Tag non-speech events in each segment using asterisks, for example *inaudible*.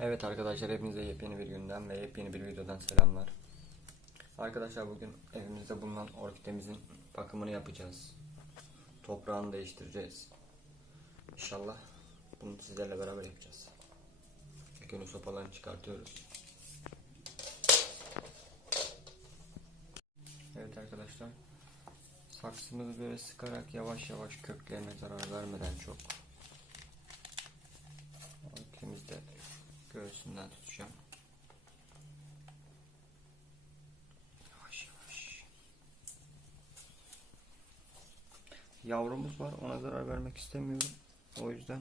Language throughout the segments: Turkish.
Evet arkadaşlar hepinize yepyeni bir günden ve yepyeni bir videodan selamlar. Arkadaşlar bugün evimizde bulunan orkidemizin bakımını yapacağız. Toprağını değiştireceğiz. İnşallah bunu sizlerle beraber yapacağız. İlk önce sopalarını çıkartıyoruz. Evet arkadaşlar. Saksımızı böyle sıkarak yavaş yavaş köklerine zarar vermeden çok göğsünden tutacağım. Yavaş yavaş. Yavrumuz var ona zarar vermek istemiyorum. O yüzden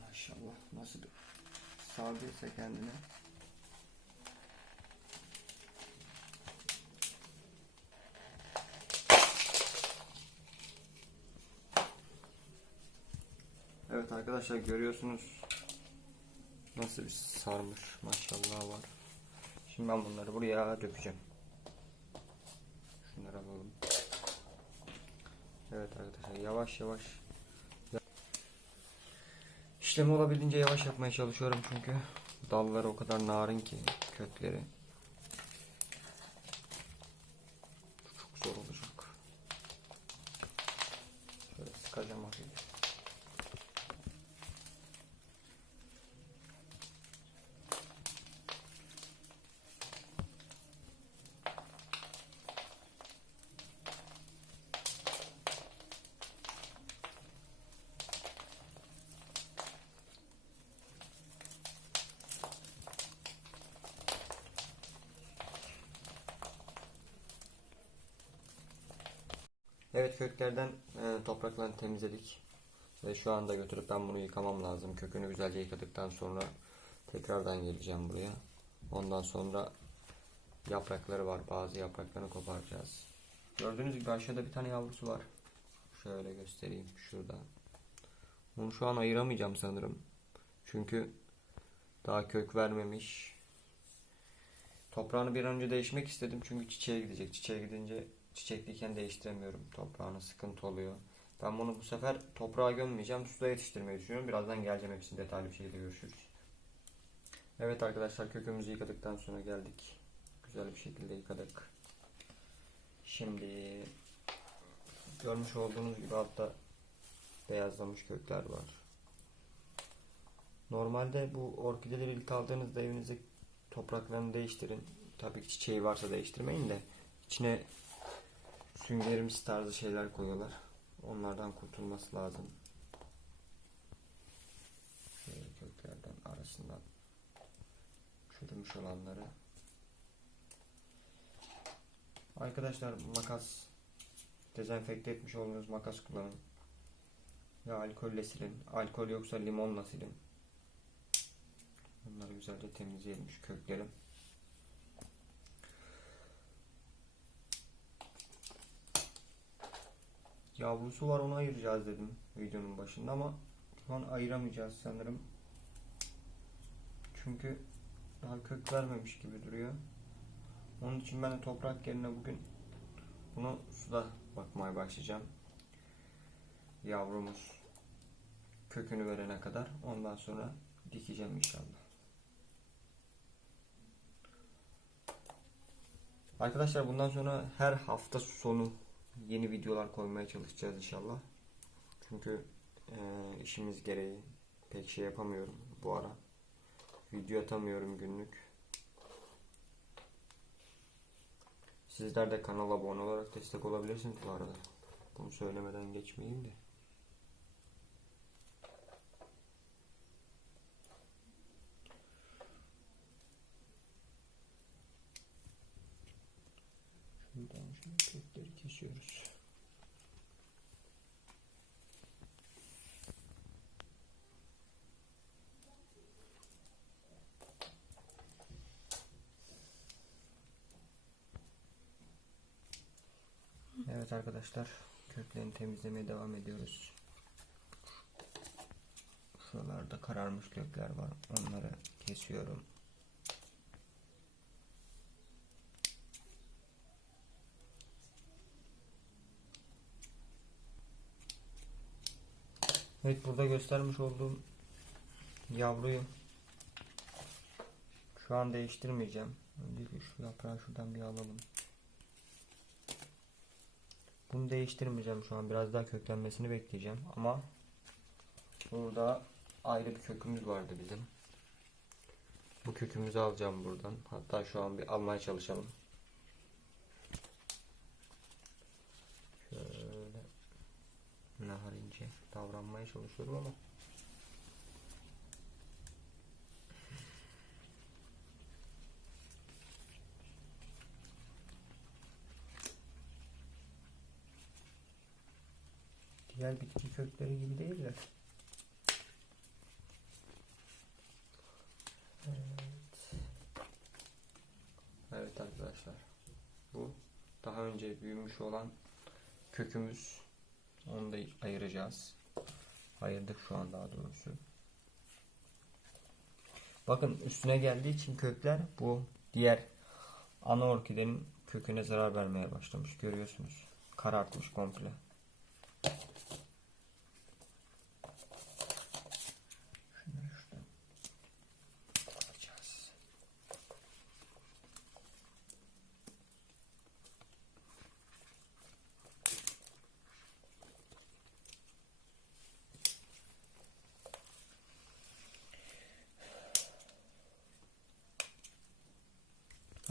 Maşallah nasıl bir sağdıysa kendine. Arkadaşlar görüyorsunuz nasıl bir sarmış maşallah var. Şimdi ben bunları buraya dökeceğim. Şunları alalım. Evet arkadaşlar yavaş yavaş İşlemi olabildiğince yavaş yapmaya çalışıyorum çünkü dalları o kadar narin ki kökleri. Çok zor olacak. Şöyle sıkacağım hafif. Evet köklerden e, topraklarını temizledik. Ve şu anda götürüp ben bunu yıkamam lazım. Kökünü güzelce yıkadıktan sonra tekrardan geleceğim buraya. Ondan sonra yaprakları var. Bazı yapraklarını koparacağız. Gördüğünüz gibi aşağıda bir tane yavrusu var. Şöyle göstereyim şurada. Bunu şu an ayıramayacağım sanırım. Çünkü daha kök vermemiş. Toprağını bir an önce değişmek istedim çünkü çiçeğe gidecek. Çiçeğe gidince çiçekliyken değiştiremiyorum. Toprağına sıkıntı oluyor. Ben bunu bu sefer toprağa gömmeyeceğim. Suda yetiştirmeyi düşünüyorum. Birazdan geleceğim hepsini detaylı bir şekilde görüşürüz. Evet arkadaşlar kökümüzü yıkadıktan sonra geldik. Güzel bir şekilde yıkadık. Şimdi görmüş olduğunuz gibi altta beyazlamış kökler var. Normalde bu orkideleri ilk aldığınızda evinize topraklarını değiştirin. Tabii ki çiçeği varsa değiştirmeyin de içine süngerimiz tarzı şeyler koyuyorlar. Onlardan kurtulması lazım. Şöyle köklerden arasından çürümüş olanları. Arkadaşlar makas dezenfekte etmiş olduğunuz makas kullanın. Ya alkolle silin. Alkol yoksa limonla silin. Bunları güzelce temizleyelim şu kökleri. Yavrusu var onu ayıracağız dedim videonun başında ama şu an ayıramayacağız sanırım. Çünkü daha kök vermemiş gibi duruyor. Onun için ben de toprak yerine bugün bunu suda bakmaya başlayacağım. Yavrumuz kökünü verene kadar ondan sonra dikeceğim inşallah. Arkadaşlar bundan sonra her hafta sonu yeni videolar koymaya çalışacağız inşallah. Çünkü e, işimiz gereği pek şey yapamıyorum bu ara. Video atamıyorum günlük. Sizler de kanala abone olarak destek olabilirsiniz bu arada. Bunu söylemeden geçmeyeyim de. Şuradan şöyle kökleri kesiyoruz. Evet arkadaşlar köklerini temizlemeye devam ediyoruz. Şuralarda kararmış kökler var. Onları kesiyorum. Evet burada göstermiş olduğum yavruyu şu an değiştirmeyeceğim. Öncelikle şu yaprağı şuradan bir alalım. Bunu değiştirmeyeceğim şu an. Biraz daha köklenmesini bekleyeceğim. Ama burada ayrı bir kökümüz vardı bizim. Bu kökümüzü alacağım buradan. Hatta şu an bir almaya çalışalım. Şöyle narince davranmaya çalışıyorum ama diğer bitki kökleri gibi değiller. Evet. Evet arkadaşlar. Bu daha önce büyümüş olan kökümüz. Onu da ayıracağız. Ayırdık şu an daha doğrusu. Bakın üstüne geldiği için kökler bu diğer ana orkidenin köküne zarar vermeye başlamış. Görüyorsunuz. Karartmış komple. Şunları şuradan alacağız.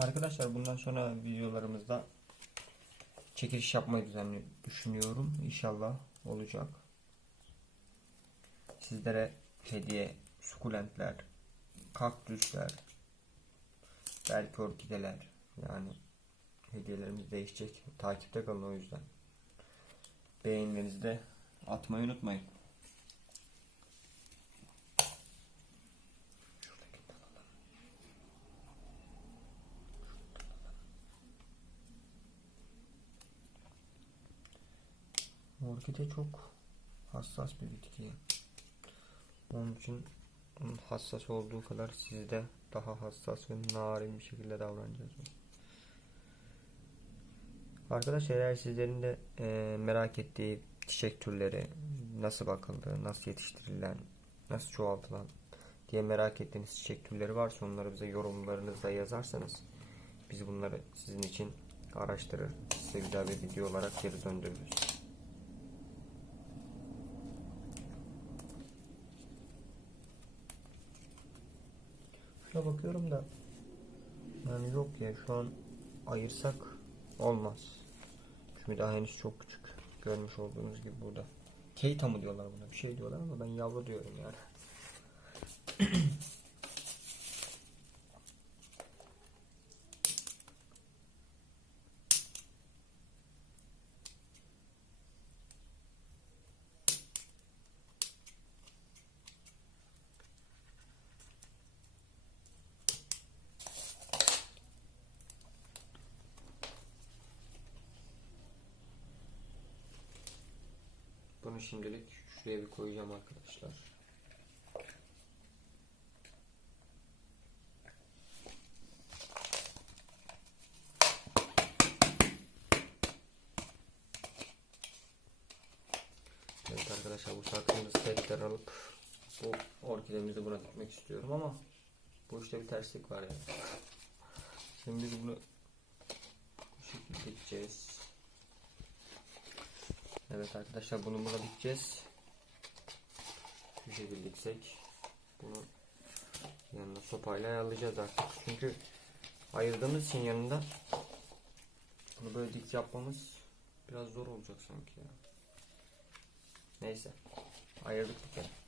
Arkadaşlar bundan sonra videolarımızda çekiliş yapmayı düzenli düşünüyorum. İnşallah olacak. Sizlere hediye sukulentler, kaktüsler, belki orkideler yani hediyelerimiz değişecek. Takipte kalın o yüzden. Beğenilerinizi de atmayı unutmayın. Orkide çok hassas bir bitki. Onun için hassas olduğu kadar siz de daha hassas ve narin bir şekilde davranacağız. Arkadaşlar eğer sizlerin de e, merak ettiği çiçek türleri nasıl bakıldı, nasıl yetiştirilen, nasıl çoğaltılan diye merak ettiğiniz çiçek türleri varsa onları bize yorumlarınızda yazarsanız biz bunları sizin için araştırır. Size güzel bir video olarak geri döndürürüz. Şuna bakıyorum da yani yok ya şu an ayırsak olmaz. Çünkü daha henüz çok küçük. Görmüş olduğunuz gibi burada. Keita mı diyorlar buna? Bir şey diyorlar ama ben yavru diyorum yani. *coughs* şimdilik şuraya bir koyacağım arkadaşlar. Evet arkadaşlar bu saksımızı tekrar alıp bu orkidemizi buna dikmek istiyorum ama bu işte bir terslik var yani. Şimdi bunu bu şekilde dikeceğiz. Evet arkadaşlar bunu buna dikeceğiz. Şu şekilde diksek bunu yanına sopayla ayarlayacağız artık. Çünkü ayırdığımız için yanında bunu böyle dik yapmamız biraz zor olacak sanki ya. Neyse. Ayırdık bir.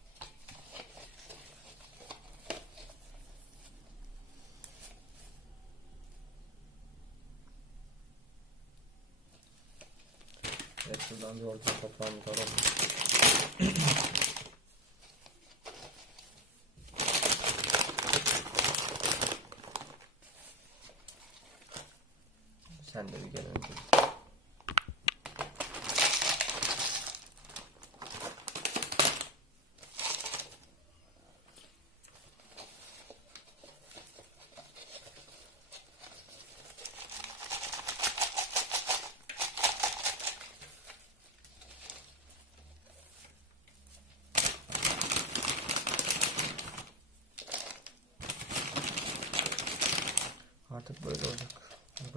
Evet şuradan bir orta toprağımızı alalım. Sen de bir gel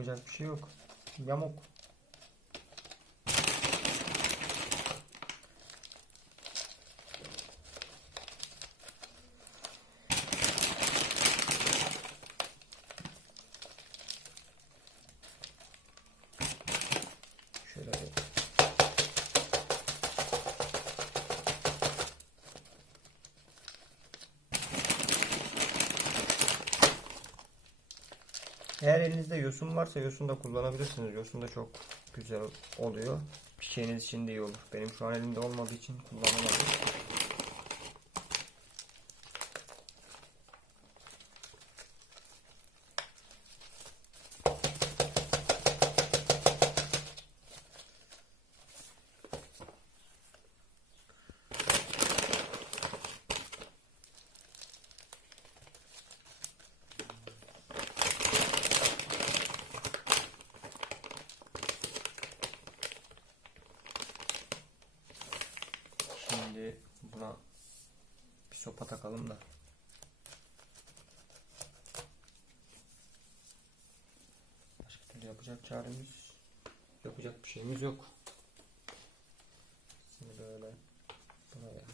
Yapacak bir şey yok. Yamuk. Eğer elinizde yosun varsa yosun da kullanabilirsiniz. Yosun da çok güzel oluyor. Çiçeğiniz için de iyi olur. Benim şu an elimde olmadığı için kullanamadım. Şimdi buna bir sopa takalım da. Başka türlü yapacak çaremiz, yapacak bir şeyimiz yok. Şimdi böyle buraya.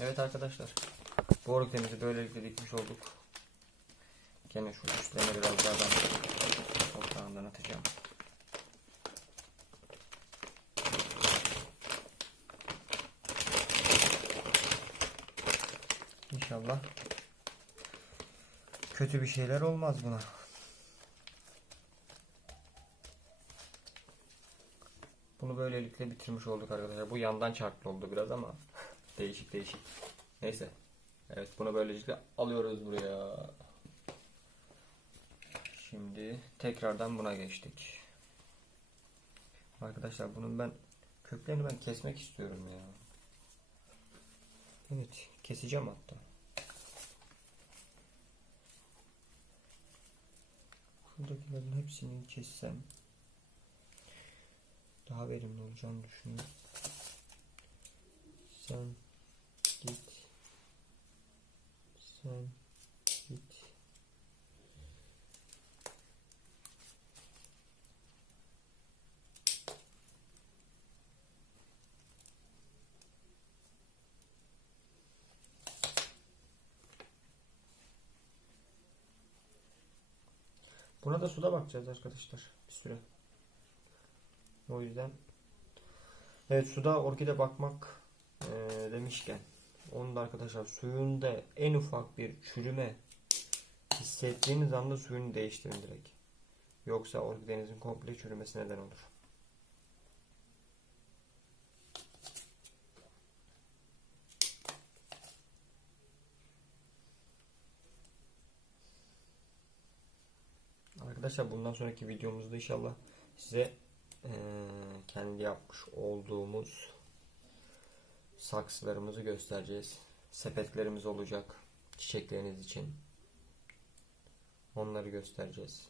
Evet arkadaşlar. Bu orkidemizi böylelikle dikmiş olduk. Gene şu üstlerine biraz daha ben ortağından atacağım. İnşallah kötü bir şeyler olmaz buna. Bunu böylelikle bitirmiş olduk arkadaşlar. Bu yandan çarptı oldu biraz ama *laughs* değişik değişik. Neyse. Evet bunu böylelikle alıyoruz buraya. Şimdi tekrardan buna geçtik. Arkadaşlar bunun ben köklerini ben kesmek istiyorum ya. Evet keseceğim hatta. Şuradakilerin hepsini kessem daha verimli olacağını düşünüyorum. Sen git. Sen git. Buna da suda bakacağız arkadaşlar bir süre. O yüzden Evet suda orkide bakmak eee, demişken onun da arkadaşlar suyunda en ufak bir çürüme hissettiğiniz anda suyunu değiştirin direkt. Yoksa orkidenizin komple çürümesi neden olur. Arkadaşlar bundan sonraki videomuzda inşallah size eee, kendi yapmış olduğumuz saksılarımızı göstereceğiz. Sepetlerimiz olacak çiçekleriniz için. Onları göstereceğiz.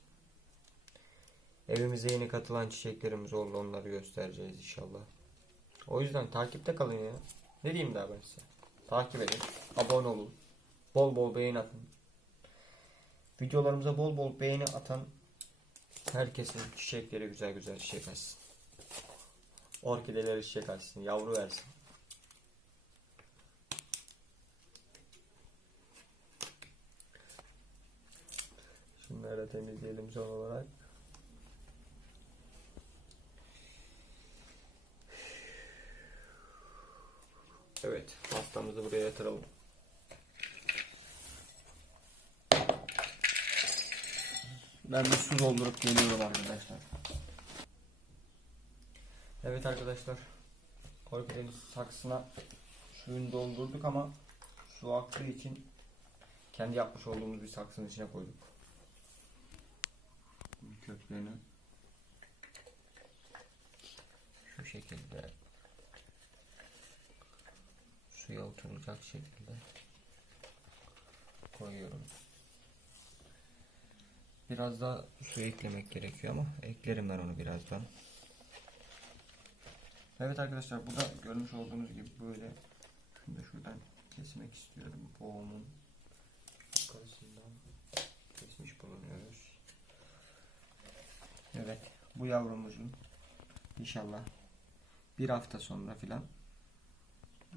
Evimize yeni katılan çiçeklerimiz oldu. Onları göstereceğiz inşallah. O yüzden takipte kalın ya. Ne diyeyim daha ben size. Takip edin. Abone olun. Bol bol beğeni atın. Videolarımıza bol bol beğeni atan herkesin çiçekleri güzel güzel çiçek açsın. Orkideleri çiçek açsın. Yavru versin. Şunları da temizleyelim son olarak. Evet, pastamızı buraya yatıralım. Ben bir su doldurup geliyorum arkadaşlar. Evet arkadaşlar. Orkidenin saksına suyunu doldurduk ama su aktığı için kendi yapmış olduğumuz bir saksının içine koyduk. Köklerini şu şekilde suya oturacak şekilde koyuyorum. Biraz daha su eklemek gerekiyor ama eklerim ben onu birazdan. Evet arkadaşlar bu da görmüş olduğunuz gibi böyle şunu da şuradan kesmek istiyorum. Boğumun yukarısından kesmiş bulunuyoruz. Evet bu yavrumuzun inşallah bir hafta sonra filan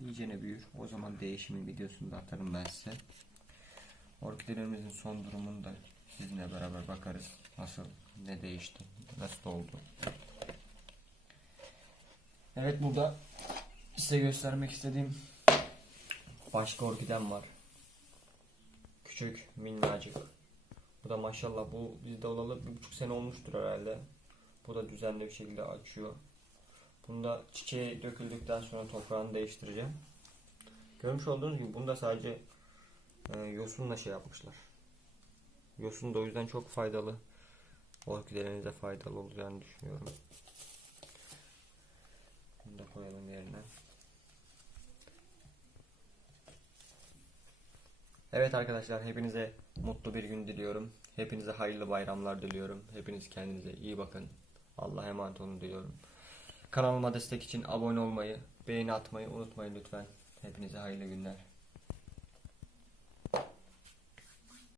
iyicene büyür. O zaman değişimin videosunu da atarım ben size. Orkidelerimizin son durumunu da sizinle beraber bakarız. Nasıl, ne değişti, nasıl oldu. Evet burada size göstermek istediğim başka orkidem var. Küçük, minnacık. Bu da maşallah bu bizde olalı bir buçuk sene olmuştur herhalde. Bu da düzenli bir şekilde açıyor. Bunda çiçeği döküldükten sonra toprağını değiştireceğim. Görmüş olduğunuz gibi bunda sadece e, yosunla şey yapmışlar. Yosun da o yüzden çok faydalı. Orkidelerinize faydalı olacağını düşünüyorum. Bunu da koyalım yerine. Evet arkadaşlar hepinize mutlu bir gün diliyorum. Hepinize hayırlı bayramlar diliyorum. Hepiniz kendinize iyi bakın. Allah'a emanet olun diliyorum. Kanalıma destek için abone olmayı, beğeni atmayı unutmayın lütfen. Hepinize hayırlı günler.